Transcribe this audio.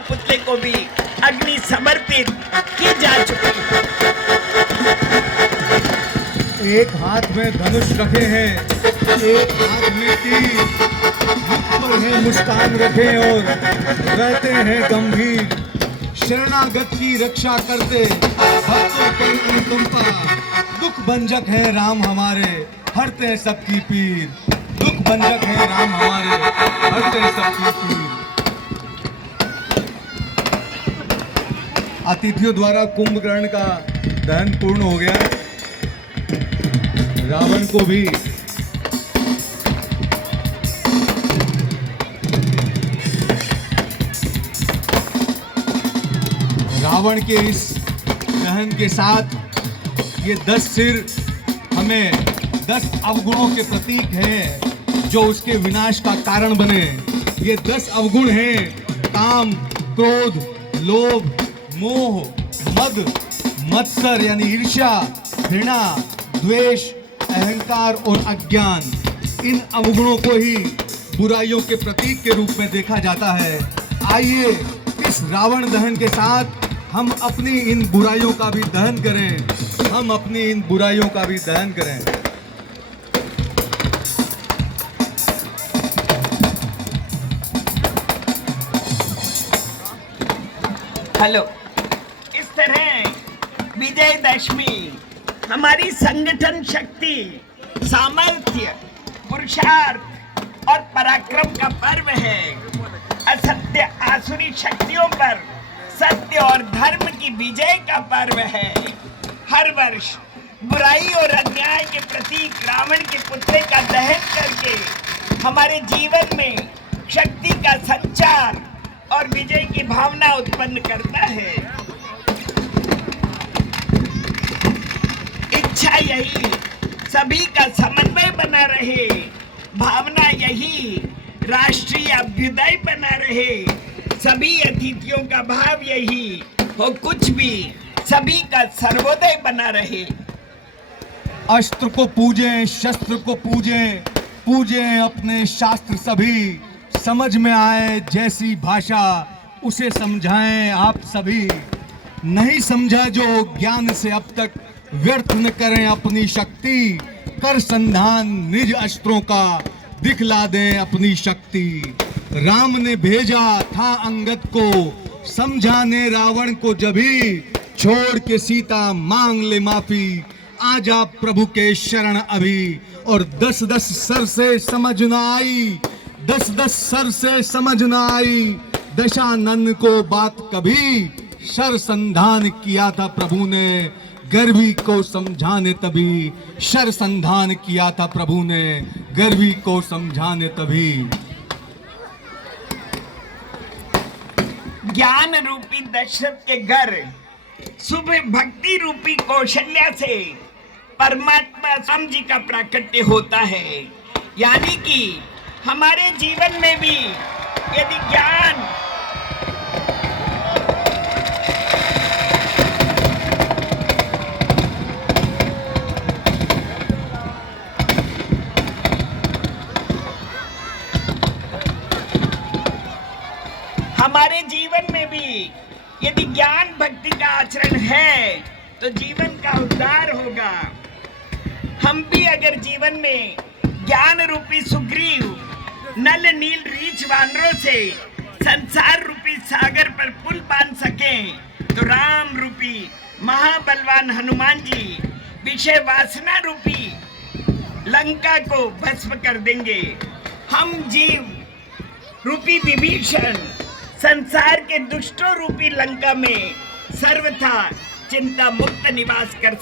पुतले को भी अग्नि समर्पित की जा चुकी है। एक हाथ में धनुष रखे हैं, एक हाथ में तीर, मुख पर है मुस्कान रखे और रहते हैं गंभीर। शरणागत की रक्षा करते भक्तों पर अनुकंपा, दुख भंजक है राम हमारे, हरते हैं सबकी पीर। दुख भंजक है राम हमारे, हरते हैं सबकी पीर। अतिथियों द्वारा कुंभकर्ण का दहन पूर्ण हो गया। रावण को भी रावण के इस दहन के साथ ये 10 सिर हमें 10 अवगुणों के प्रतीक हैं जो उसके विनाश का कारण बने। ये 10 अवगुण हैं काम, क्रोध, लोभ, मोह, मद, मत्सर यानी ईर्ष्या, घृणा, द्वेष, अहंकार और अज्ञान। इन अवगुणों को ही बुराइयों के प्रतीक के रूप में देखा जाता है। आइए इस रावण दहन के साथ हम अपनी इन बुराइयों का भी दहन करें, हम अपनी इन बुराइयों का भी दहन करें। हेलो, इस तरह विजयदशमी हमारी संगठन शक्ति, सामर्थ्य, पुरुषार्थ और पराक्रम का पर्व है। असत्य आसुरी शक्तियों पर सत्य और धर्म की विजय का पर्व है। हर वर्ष बुराई और अन्याय के प्रतीक रावण के पुतले का दहन करके हमारे जीवन में शक्ति का संचार और विजय की भावना उत्पन्न करता है। इच्छा यही सभी का समन्वय बना रहे, भावना यही राष्ट्रीय अभ्युदय बना रहे, सभी अतिथियों का भाव यही हो कुछ भी सभी का सर्वोदय बना रहे। अस्त्र को पूजें, शस्त्र को पूजें, पूजें अपने शास्त्र सभी। समझ में आए जैसी भाषा उसे समझाएं आप सभी। नहीं समझा जो ज्ञान से अब तक व्यर्थ न करें अपनी शक्ति। कर संधान निज अस्त्रों का, दिखला दें अपनी शक्ति। राम ने भेजा था अंगद को, समझाने रावण को जभी। छोड़ के सीता मांग ले माफी, आजा प्रभु के शरण अभी। और 10-10 सर से समझ न आई, 10-10 सर से समझ न आई, दशानन को बात कभी। शर संधान किया था प्रभु ने, गर्वी को समझाने तभी। शर संधान किया था प्रभु ने, गर्वी को समझाने तभी। ज्ञान रूपी दशरथ के घर शुभ भक्ति रूपी कौशल्या से परमात्मा राम जी का प्राकट्य होता है। यानी कि हमारे जीवन में भी यदि ज्ञान हमारे जीवन में भी यदि ज्ञान भक्ति का आचरण है तो जीवन का उद्धार होगा। हम भी अगर जीवन में ज्ञान रूपी सुग्रीव नल नील रीछ वानरों से संसार रूपी सागर पर पुल बांध सकें तो राम रूपी महाबलवान हनुमान जी विषय वासना रूपी लंका को भस्म कर देंगे। हम जीव रूपी विभीषण संसार के दुष्टों रूपी लंका में सर्वथा चिंता मुक्त निवास कर